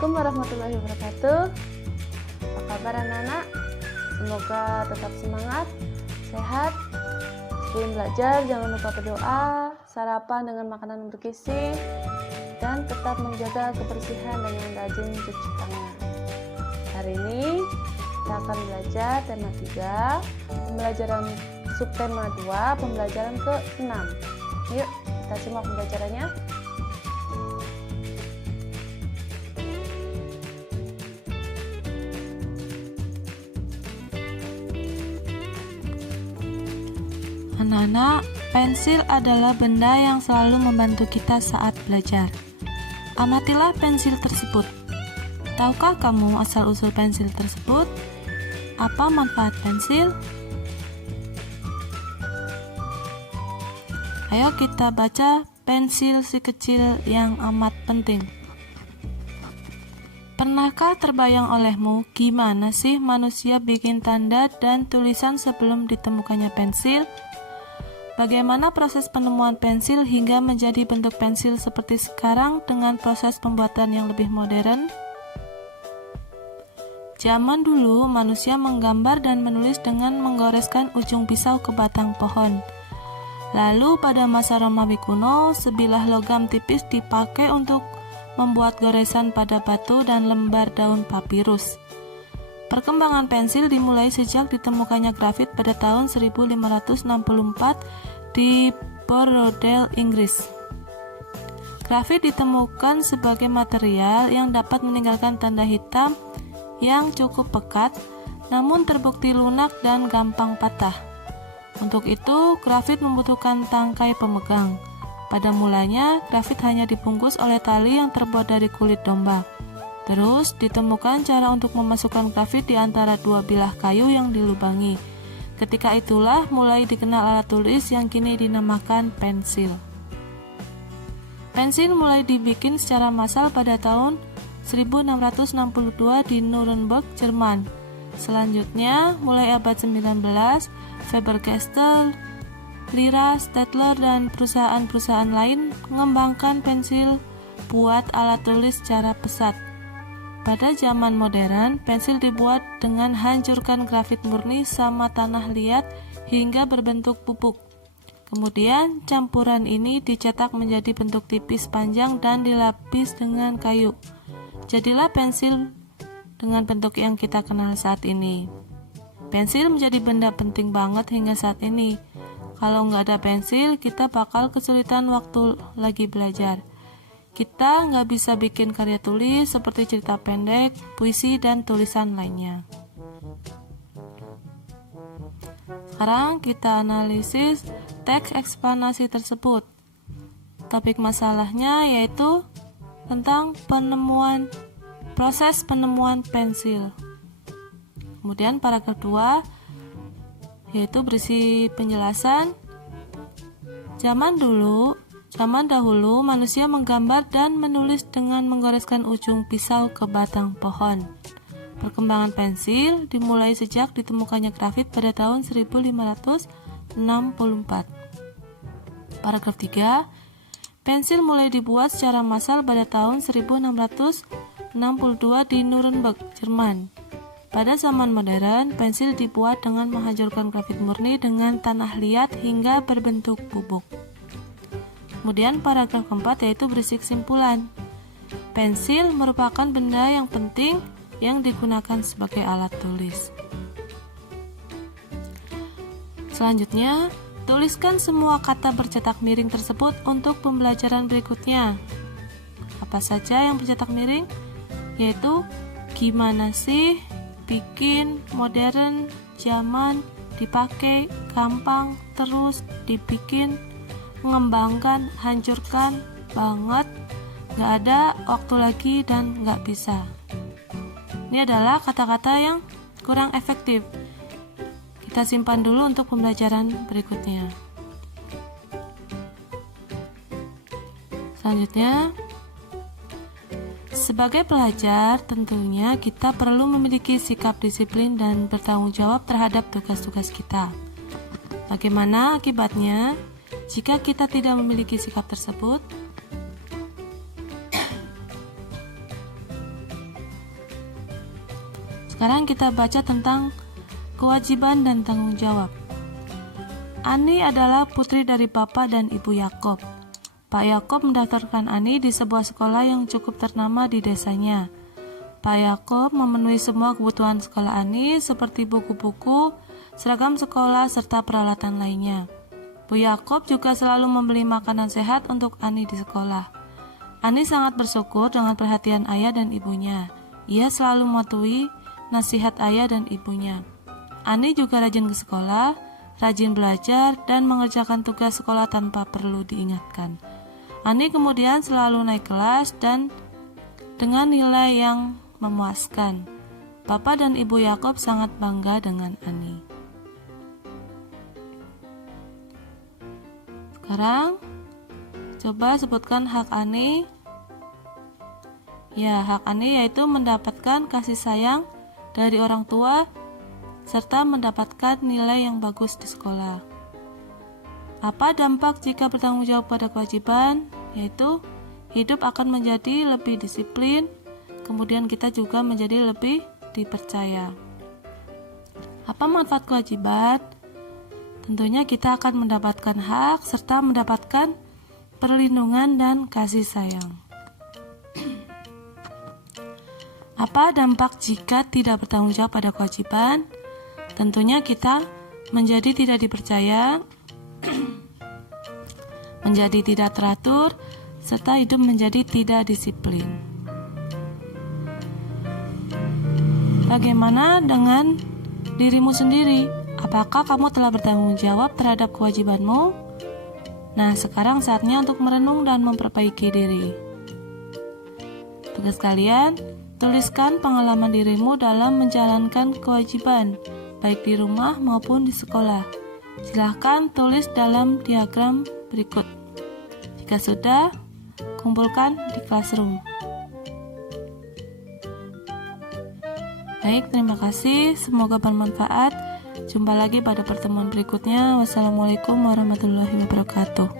Assalamualaikum warahmatullahi wabarakatuh. Apa kabar anak-anak? Semoga tetap semangat, sehat. Sebelum belajar jangan lupa berdoa, sarapan dengan makanan bergizi, dan tetap menjaga kebersihan dengan rajin cuci tangan. Hari ini kita akan belajar tema 3, pembelajaran subtema 2, pembelajaran ke-6. Yuk kita simak pembelajarannya. Anak-anak, pensil adalah benda yang selalu membantu kita saat belajar. Amatilah pensil tersebut. Tahukah kamu asal-usul pensil tersebut? Apa manfaat pensil? Ayo kita baca pensil si kecil yang amat penting. Pernahkah terbayang olehmu gimana sih manusia bikin tanda dan tulisan sebelum ditemukannya pensil? Bagaimana proses penemuan pensil hingga menjadi bentuk pensil seperti sekarang dengan proses pembuatan yang lebih modern? Zaman dulu, manusia menggambar dan menulis dengan menggoreskan ujung pisau ke batang pohon. Lalu pada masa Romawi kuno, sebilah logam tipis dipakai untuk membuat goresan pada batu dan lembar daun papirus. Perkembangan pensil dimulai sejak ditemukannya grafit pada tahun 1564 di Bordeaux, Inggris. Grafit ditemukan sebagai material yang dapat meninggalkan tanda hitam yang cukup pekat, namun terbukti lunak dan gampang patah. Untuk itu, grafit membutuhkan tangkai pemegang. Pada mulanya, grafit hanya dibungkus oleh tali yang terbuat dari kulit domba. Terus, ditemukan cara untuk memasukkan grafit di antara dua bilah kayu yang dilubangi. Ketika itulah mulai dikenal alat tulis yang kini dinamakan pensil. Pensil mulai dibikin secara massal pada tahun 1662 di Nuremberg, Jerman. Selanjutnya, mulai abad 19, Faber-Castell, Lyra, Staedtler, dan perusahaan-perusahaan lain mengembangkan pensil buat alat tulis secara pesat. Pada zaman modern, pensil dibuat dengan hancurkan grafit murni sama tanah liat hingga berbentuk pupuk. Kemudian, campuran ini dicetak menjadi bentuk tipis panjang dan dilapis dengan kayu. Jadilah pensil dengan bentuk yang kita kenal saat ini. Pensil menjadi benda penting banget hingga saat ini. Kalau nggak ada pensil, kita bakal kesulitan waktu lagi belajar. Kita nggak bisa bikin karya tulis seperti cerita pendek, puisi, dan tulisan lainnya. Sekarang kita analisis teks eksplanasi tersebut. Topik masalahnya yaitu tentang proses penemuan pensil. Kemudian paragraf 2 yaitu berisi penjelasan. Zaman dahulu, manusia menggambar dan menulis dengan menggoreskan ujung pisau ke batang pohon. Perkembangan pensil dimulai sejak ditemukannya grafit pada tahun 1564. Paragraf 3, pensil mulai dibuat secara massal pada tahun 1662 di Nuremberg, Jerman. Pada zaman modern, pensil dibuat dengan menghancurkan grafit murni dengan tanah liat hingga berbentuk bubuk. Kemudian paragraf keempat yaitu berisi kesimpulan. Pensil merupakan benda yang penting yang digunakan sebagai alat tulis. Selanjutnya, tuliskan semua kata bercetak miring tersebut untuk pembelajaran berikutnya. Apa saja yang bercetak miring? Yaitu gimana sih, bikin, modern, zaman, dipakai, gampang, terus, dibikin, mengembangkan, hancurkan, banget, nggak ada, waktu lagi, dan nggak bisa. Ini adalah kata-kata yang kurang efektif. Kita simpan dulu untuk pembelajaran berikutnya. Selanjutnya, sebagai pelajar, tentunya kita perlu memiliki sikap disiplin dan bertanggung jawab terhadap tugas-tugas kita. Bagaimana akibatnya? Jika kita tidak memiliki sikap tersebut, Sekarang kita baca tentang kewajiban dan tanggung jawab. Ani adalah putri dari Bapak dan Ibu Yakob. Pak Yakob mendaftarkan Ani di sebuah sekolah yang cukup ternama di desanya. Pak Yakob memenuhi semua kebutuhan sekolah Ani seperti buku-buku, seragam sekolah, serta peralatan lainnya. Bu Yakob juga selalu membeli makanan sehat untuk Ani di sekolah. Ani sangat bersyukur dengan perhatian ayah dan ibunya. Ia selalu mematuhi nasihat ayah dan ibunya. Ani juga rajin ke sekolah, rajin belajar, dan mengerjakan tugas sekolah tanpa perlu diingatkan. Ani kemudian selalu naik kelas dan dengan nilai yang memuaskan. Bapak dan Ibu Yakob sangat bangga dengan Ani. Sekarang, coba sebutkan hak Ani. Ya, hak Ani yaitu mendapatkan kasih sayang dari orang tua serta mendapatkan nilai yang bagus di sekolah. Apa dampak jika bertanggung jawab pada kewajiban? Yaitu hidup akan menjadi lebih disiplin, kemudian kita juga menjadi lebih dipercaya. Apa manfaat kewajiban? Tentunya kita akan mendapatkan hak serta mendapatkan perlindungan dan kasih sayang. Apa dampak jika tidak bertanggung jawab pada kewajiban? Tentunya kita menjadi tidak dipercaya, menjadi tidak teratur, serta hidup menjadi tidak disiplin. Bagaimana dengan dirimu sendiri? Apakah kamu telah bertanggung jawab terhadap kewajibanmu? Nah, sekarang saatnya untuk merenung dan memperbaiki diri. Tugas kalian, tuliskan pengalaman dirimu dalam menjalankan kewajiban, baik di rumah maupun di sekolah. Silahkan tulis dalam diagram berikut. Jika sudah, kumpulkan di classroom. Baik, terima kasih. Semoga bermanfaat. Jumpa lagi pada pertemuan berikutnya. Wassalamualaikum warahmatullahi wabarakatuh.